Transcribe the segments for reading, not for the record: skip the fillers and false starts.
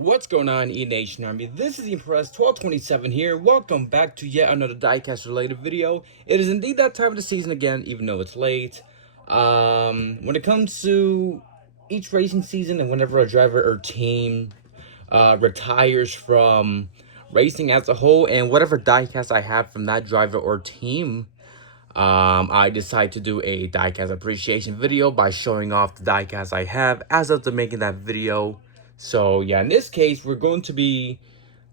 What's going on, E Nation Army? This is the Impress 1227 here. Welcome back to yet another diecast related video. It is indeed that time of the season again, even though it's late. When it comes to each racing season and whenever a driver or team retires from racing as a whole, and whatever diecast I have from that driver or team, I decided to do a diecast appreciation video by showing off the diecast I have as of the making that video. So yeah, in this case, we're going to be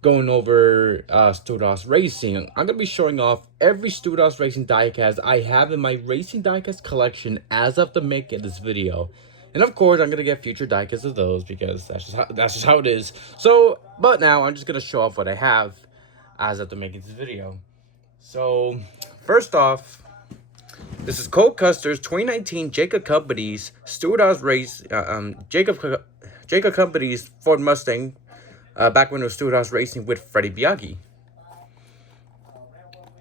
going over Stewart-Haas Racing. I'm going to be showing off every Stewart-Haas Racing diecast I have in my racing diecast collection as of the making of this video. And of course, I'm going to get future diecasts of those because that's just how it is. So, but now I'm just going to show off what I have as of the making of this video. So, first off, this is Cole Custer's 2019 Jacob Company's Stewart-Haas Race, Jacob Company's Ford Mustang, back when it was Stewart-Haas Racing with Freddie Biaggi.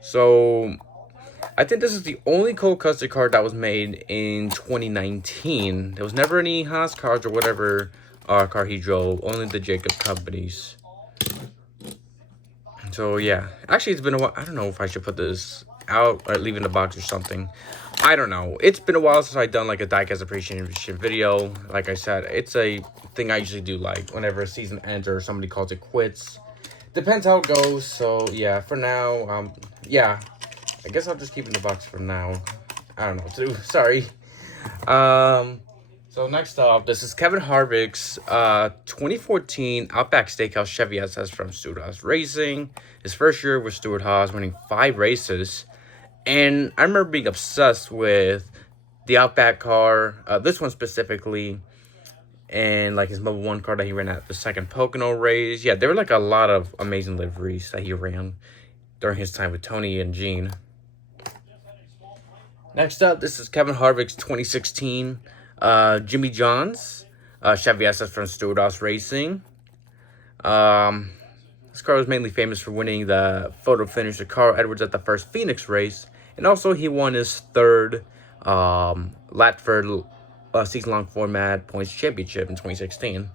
So, I think this is the only Cole Custer card that was made in 2019. There was never any Haas cards or whatever car he drove, only the Jacob Companies. So, yeah. Actually, it's been a while. I don't know if I should put this out or leave in the box or something. I don't know. It's been a while since I've done like a diecast appreciation video. Like I said, it's a thing I usually do like whenever a season ends or somebody calls it quits. Depends how it goes. So yeah, for now, yeah, I guess I'll just keep it in the box for now. I don't know what to do. Sorry. So next up, this is Kevin Harvick's 2014 Outback Steakhouse Chevy SS from Stewart-Haas Racing. His first year with Stewart-Haas, winning 5 races. And I remember being obsessed with the Outback car, this one specifically, and like his Mobil 1 car that he ran at the second Pocono race. Yeah, there were like a lot of amazing liveries that he ran during his time with Tony and Gene. Next up, this is Kevin Harvick's 2016 Jimmy John's Chevy SS from Stewart-Haas Racing. This car was mainly famous for winning the photo finish of Carl Edwards at the first Phoenix race. And also, he won his third Latford season-long format points championship in 2016.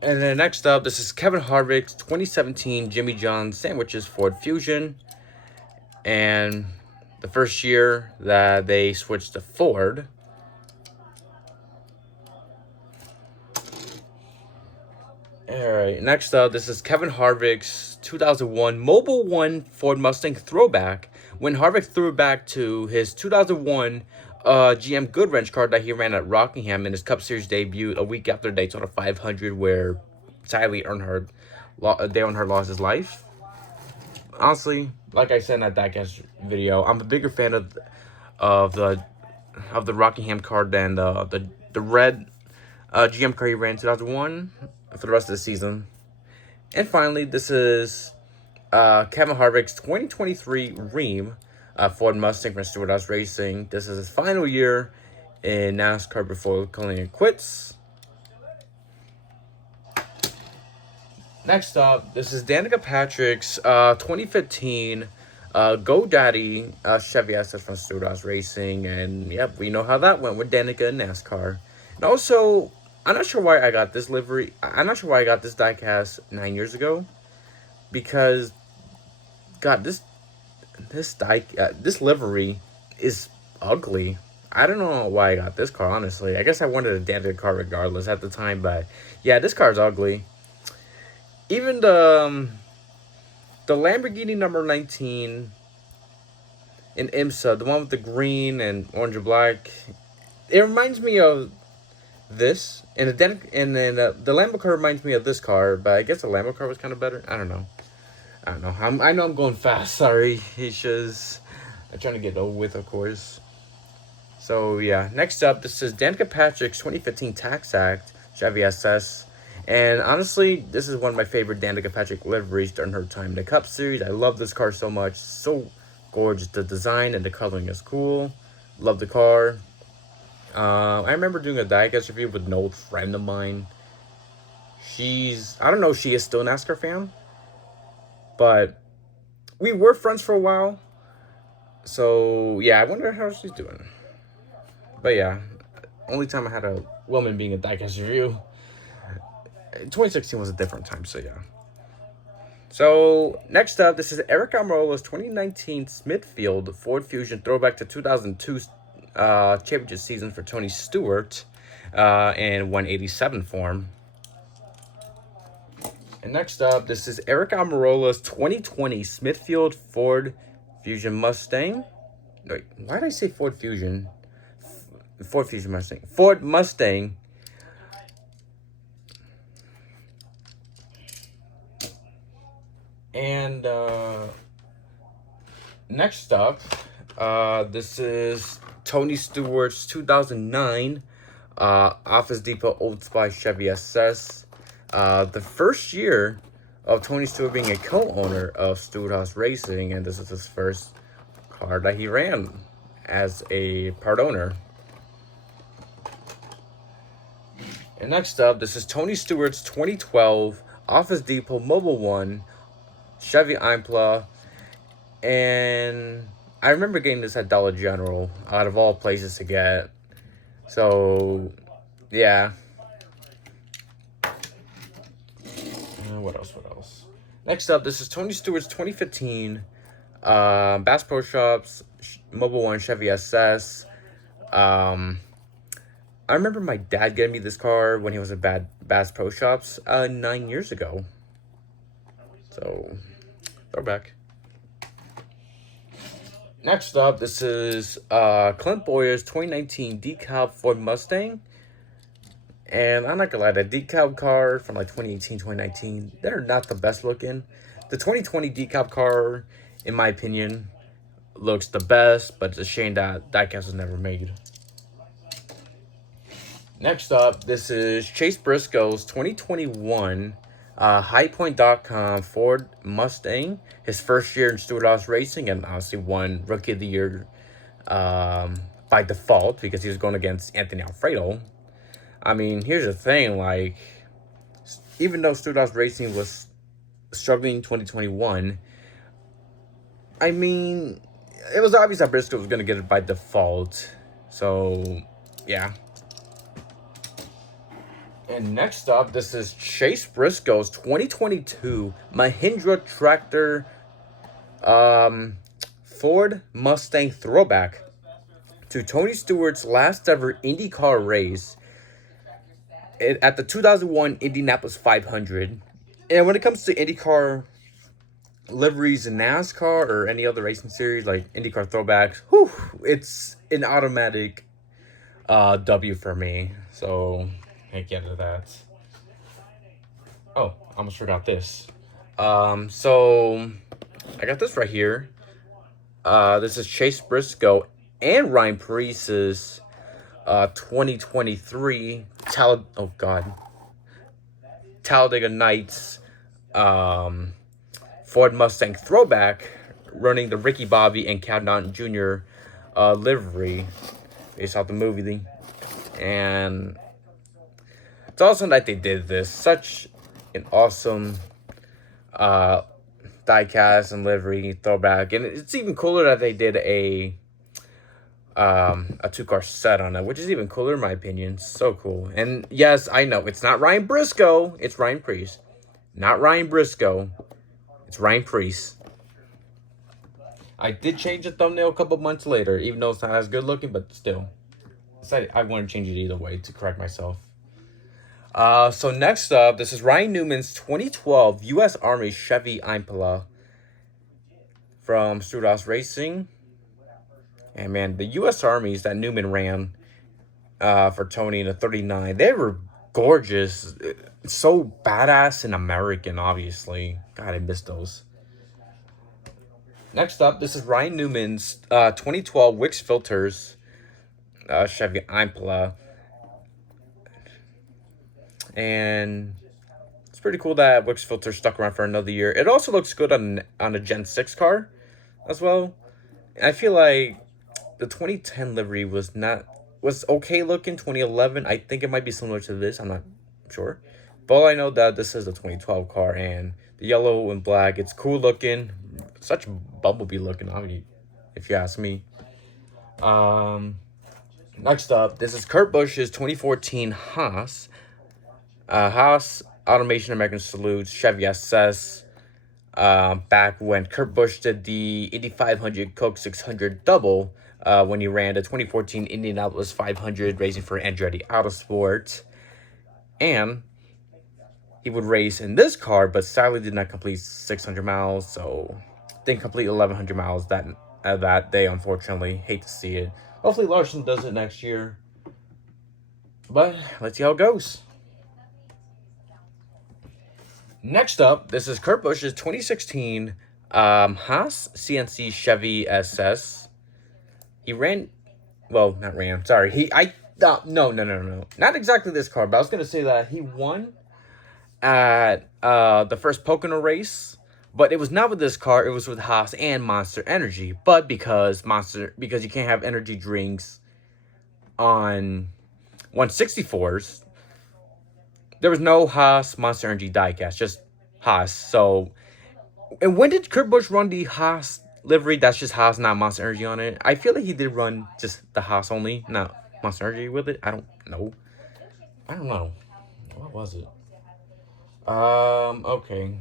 And then next up, this is Kevin Harvick's 2017 Jimmy John's Sandwiches Ford Fusion. And the first year that they switched to Ford. Alright, next up, this is Kevin Harvick's 2001 Mobil 1 Ford Mustang Throwback, when Harvick threw it back to his 2001 GM Goodwrench car that he ran at Rockingham in his Cup Series debut a week after Daytona 500, where sadly Dale Earnhardt lost his life. Honestly, like I said in that diecast video, I'm a bigger fan of the Rockingham car than the red GM car he ran in 2001 for the rest of the season. And finally, this is Kevin Harvick's 2023 Ream Ford Mustang from Stewart-Haas Racing. This is his final year in NASCAR before calling it quits. Next up, this is Danica Patrick's 2015 GoDaddy Chevy SS from Stewart-Haas Racing. And yep, we know how that went with Danica and NASCAR. And also, I'm not sure why I got this livery. I'm not sure why I got this diecast 9 years ago. Because, God, this livery is ugly. I don't know why I got this car, honestly. I guess I wanted a Danica car regardless at the time. But, yeah, this car is ugly. Even the Lamborghini number 19 in IMSA, the one with the green and orange and black, it reminds me of this. And then the Lambo car reminds me of this car, but I guess the Lambo car was kind of better. I don't know. I know I'm going fast. Sorry. It's just I'm trying to get over with, of course. So yeah. Next up, this is Danica Patrick's 2015 Tax Act Chevy SS. And honestly, this is one of my favorite Danica Patrick liveries during her time in the Cup Series. I love this car so much. So gorgeous. The design and the coloring is cool. Love the car. I remember doing a diecast review with an old friend of mine. I don't know if she is still a NASCAR fan. But we were friends for a while. So, yeah, I wonder how she's doing. But yeah, only time I had a woman being a diecast review. 2016 was a different time, so yeah. So next up, this is Eric Almirola's 2019 Smithfield Ford Fusion throwback to 2002 championship season for Tony Stewart in 187 form. And next up, this is Eric Almirola's 2020 Smithfield Ford Fusion Mustang. Wait, why did I say Ford Fusion? Ford Fusion Mustang. Ford Mustang. And next up, this is Tony Stewart's 2009 Office Depot Old Spice Chevy SS. The first year of Tony Stewart being a co-owner of Stewart-Haas Racing, and this is his first car that he ran as a part owner. And next up, this is Tony Stewart's 2012 Office Depot Mobile One Chevy Impala, and I remember getting this at Dollar General, out of all places to get. So, yeah. What else? Next up, this is Tony Stewart's 2015 Bass Pro Shops Mobile One Chevy SS. I remember my dad getting me this car when he was at Bass Pro Shops 9 years ago. So, throwback. Next up, this is Clint Boyer's 2019 decal Ford Mustang. And I'm not gonna lie, that decal car from like 2018, 2019, they're not the best looking. The 2020 decal car, in my opinion, looks the best, but it's a shame that diecast was never made. Next up, this is Chase Briscoe's 2021 Highpoint.com Ford Mustang. His first year in Stewart-Haas Racing, and obviously won Rookie of the Year by default because he was going against Anthony Alfredo. I mean, here's the thing, like, even though Stewart-Haas Racing was struggling in 2021, I mean, it was obvious that Briscoe was going to get it by default. So, yeah. And next up, this is Chase Briscoe's 2022 Mahindra Tractor Ford Mustang throwback to Tony Stewart's last ever IndyCar race at the 2001 Indianapolis 500. And when it comes to IndyCar liveries in NASCAR or any other racing series like IndyCar throwbacks, whew, it's an automatic W for me. So, can't get into that. Oh, I almost forgot this. So I got this right here. This is Chase Briscoe and Ryan Parese's 2023 Talladega Nights Ford Mustang throwback, running the Ricky Bobby and Cal Naughton Jr. Livery based off the movie. And it's awesome that they did this. Such an awesome diecast and livery throwback, and it's even cooler that they did a 2-car set on it, which is even cooler in my opinion. So cool. And yes, I know it's not Ryan Briscoe, it's Ryan Preece. Not Ryan Briscoe, it's Ryan Preece. I did change the thumbnail a couple months later, even though it's not as good looking, but still, I want to change it either way to correct myself. So next up, this is Ryan Newman's 2012 U.S. Army Chevy Impala from Stewart-Haas Racing. And man, the U.S. Armies that Newman ran for Tony in the 39, they were gorgeous. So badass and American, obviously. God, I miss those. Next up, this is Ryan Newman's 2012 Wix Filters Chevy Impala. And it's pretty cool that Wix Filter stuck around for another year. It also looks good on a Gen 6 car as well. I feel like the 2010 livery was okay looking. 2011, I think it might be similar to this. I'm not sure. But all I know that this is the 2012 car, and the yellow and black, it's cool looking. Such bumblebee looking, obviously, if you ask me. Next up, this is Kurt Busch's 2014 Haas Automation American Salutes, Chevy SS. Back when Kurt Busch did the Indy 500 Coke 600 double when he ran the 2014 Indianapolis 500 racing for Andretti Autosport. And he would race in this car, but sadly did not complete 600 miles, so didn't complete 1,100 miles that day, unfortunately. Hate to see it. Hopefully Larson does it next year. But let's see how it goes. Next up, this is Kurt Busch's 2016 Haas CNC Chevy SS. He ran, well, not ran, sorry. No. Not exactly this car, but I was going to say that he won at the first Pocono race, but it was not with this car. It was with Haas and Monster Energy. But because you can't have energy drinks on 164s, there was no Haas Monster Energy diecast, just Haas. So, and when did Kurt Busch run the Haas livery? That's just Haas, not Monster Energy on it. I feel like he did run just the Haas only, not Monster Energy with it. I don't know. What was it? Okay.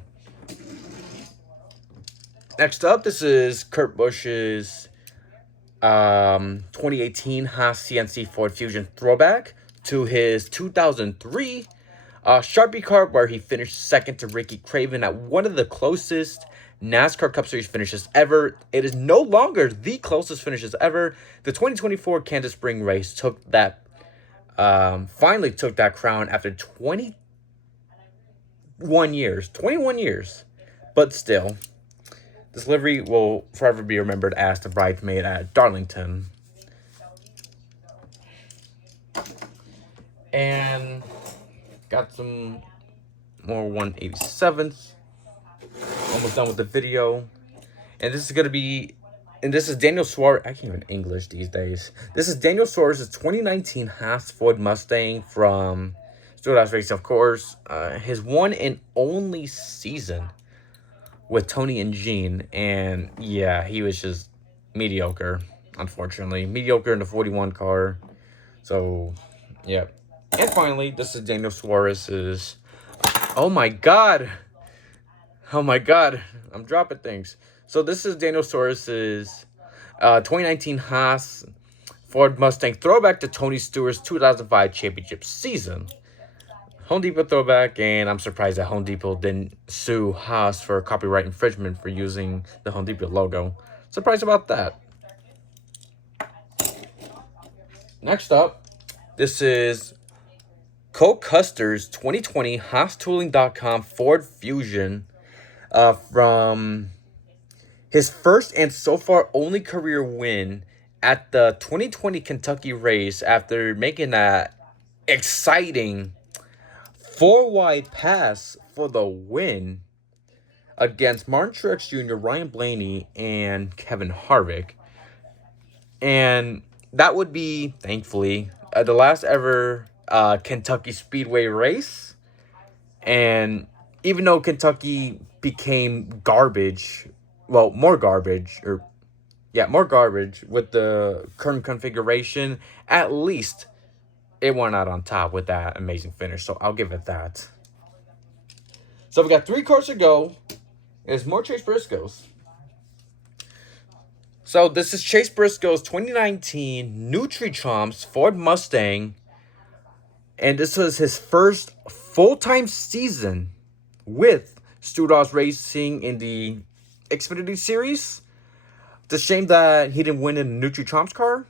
Next up, this is Kurt Busch's 2018 Haas CNC Ford Fusion throwback to his 2003 Sharpie car, where he finished second to Ricky Craven at one of the closest NASCAR Cup Series finishes ever. It is no longer the closest finishes ever. The 2024 Kansas Spring race took that, finally took that crown after 21 years. But still, this livery will forever be remembered as the bridesmaid at Darlington. And got some more 187s. Almost done with the video. And this is going to be... And this is Daniel Suarez. I can't even English these days. This is Daniel Suarez's 2019 Haas Ford Mustang from Stewart-Haas Racing, of course. His one and only season with Tony and Gene. And yeah, he was just mediocre, unfortunately. Mediocre in the 41 car. So, yeah. And finally, this is Daniel Suarez's... Oh my god! I'm dropping things. So this is Daniel Suarez's 2019 Haas Ford Mustang throwback to Tony Stewart's 2005 championship season. Home Depot throwback, and I'm surprised that Home Depot didn't sue Haas for copyright infringement for using the Home Depot logo. Surprised about that. Next up, this is Cole Custer's 2020 HaasTooling.com Ford Fusion from his first and so far only career win at the 2020 Kentucky race after making that exciting 4-wide pass for the win against Martin Truex Jr., Ryan Blaney, and Kevin Harvick. And that would be, thankfully, the last ever Kentucky Speedway race. And even though Kentucky became garbage, well, more garbage with the current configuration, at least it went out on top with that amazing finish. So I'll give it that. So we got 3 cars to go. There's more Chase Briscoes. So this is Chase Briscoe's 2019 Nutri-Chomps Ford Mustang. And this was his first full-time season with Stewart-Haas Racing in the Xfinity Series. It's a shame that he didn't win in the Nutri-Chomps car.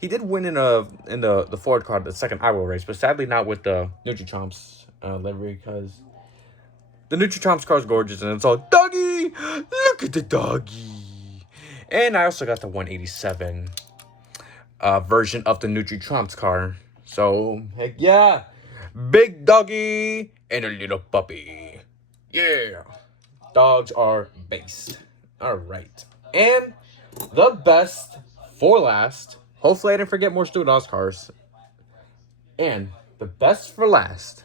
He did win in the Ford car, the second Iowa race, but sadly not with the Nutri-Chomps livery, because the Nutri-Chomps car is gorgeous, and it's all, doggy, look at the doggy. And I also got the 187 version of the Nutri-Chomps car. So, heck yeah. Big doggy and a little puppy. Yeah. Dogs are based. All right. And the best for last. Hopefully I didn't forget more Stewart-Haas cars. And the best for last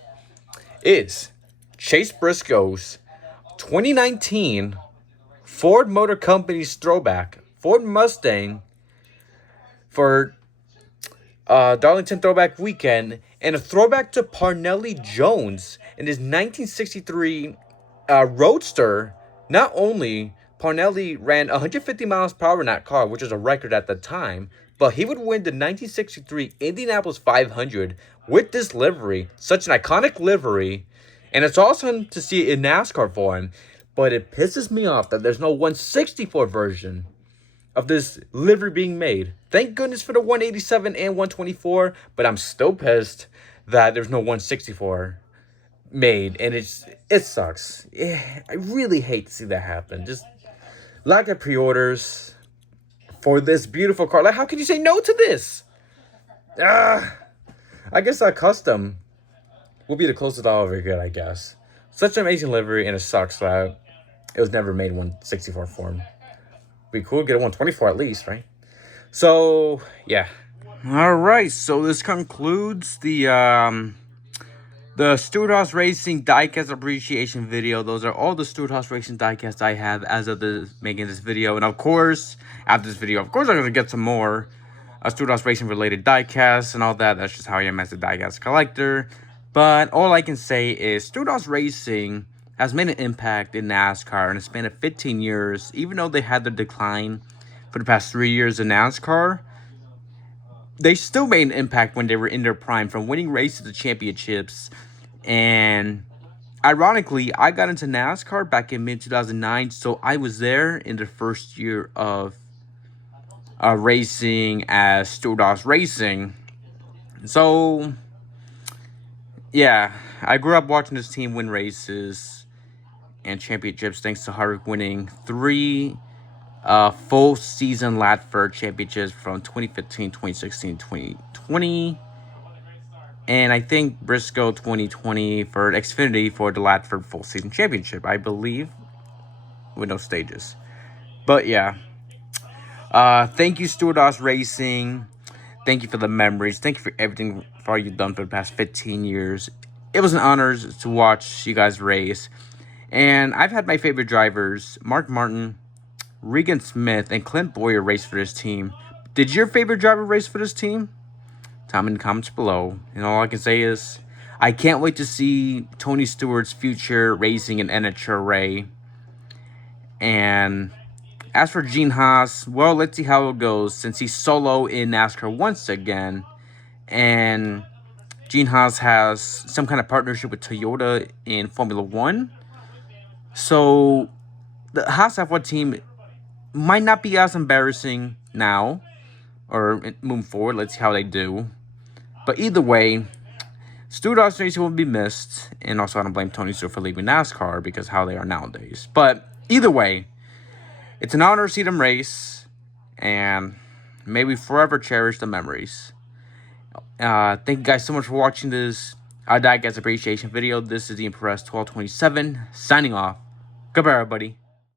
is Chase Briscoe's 2019 Ford Motor Company's throwback Ford Mustang for Darlington Throwback Weekend And a throwback to Parnelli Jones in his 1963 Roadster. Not only Parnelli ran 150 miles per hour in that car, which is a record at the time, but he would win the 1963 Indianapolis 500 with this livery. Such an iconic livery. And it's awesome to see it in NASCAR for him. But it pisses me off that there's no 164 version of this livery being made. Thank goodness for the 187 and 124, but I'm still pissed that there's no 164 made, and it sucks. I really hate to see that happen. Just lack of pre-orders for this beautiful car. Like, how can you say no to this? I guess a custom will be the closest I'll ever get, I guess. Such an amazing livery, and it sucks that it was never made in 164 form. Be cool to get a 124 at least, right? So, yeah. Alright, so this concludes the Stewart-Haas Racing diecast appreciation video. Those are all the Stewart-Haas Racing diecasts I have as of making this video. And of course, after this video, of course I'm going to get some more Stewart-Haas Racing related diecasts and all that. That's just how I am as a diecast collector. But all I can say is Stewart-Haas Racing has made an impact in NASCAR in a span of 15 years. Even though they had their decline for the past 3 years in NASCAR, they still made an impact when they were in their prime, from winning races to championships. And ironically, I got into NASCAR back in mid-2009, so I was there in the first year of racing as Stewart-Haas Racing. So, yeah, I grew up watching this team win races and championships thanks to Harvick winning 3 full season Latford championships from 2015, 2016, 2020. And I think Briscoe 2020 for Xfinity for the Latford full season championship, I believe, with no stages. But yeah, thank you, Stewart-Haas Racing. Thank you for the memories. Thank you for everything for all you've done for the past 15 years. It was an honor to watch you guys race. And I've had my favorite drivers, Mark Martin, Regan Smith, and Clint Boyer race for this team. Did your favorite driver race for this team? Tell me in the comments below. And all I can say is, I can't wait to see Tony Stewart's future racing in NHRA. And as for Gene Haas, well, let's see how it goes since he's solo in NASCAR once again. And Gene Haas has some kind of partnership with Toyota in Formula 1. So the Haas F1 team might not be as embarrassing now or moving forward. Let's see how they do. But either way, Stewart-Haas Racing will be missed. And also, I don't blame Tony Stewart for leaving NASCAR because how they are nowadays. But either way, it's an honor to see them race. And may we forever cherish the memories. Thank you guys so much for watching this diecast appreciation video. This is the Impress 1227 signing off. Goodbye, everybody.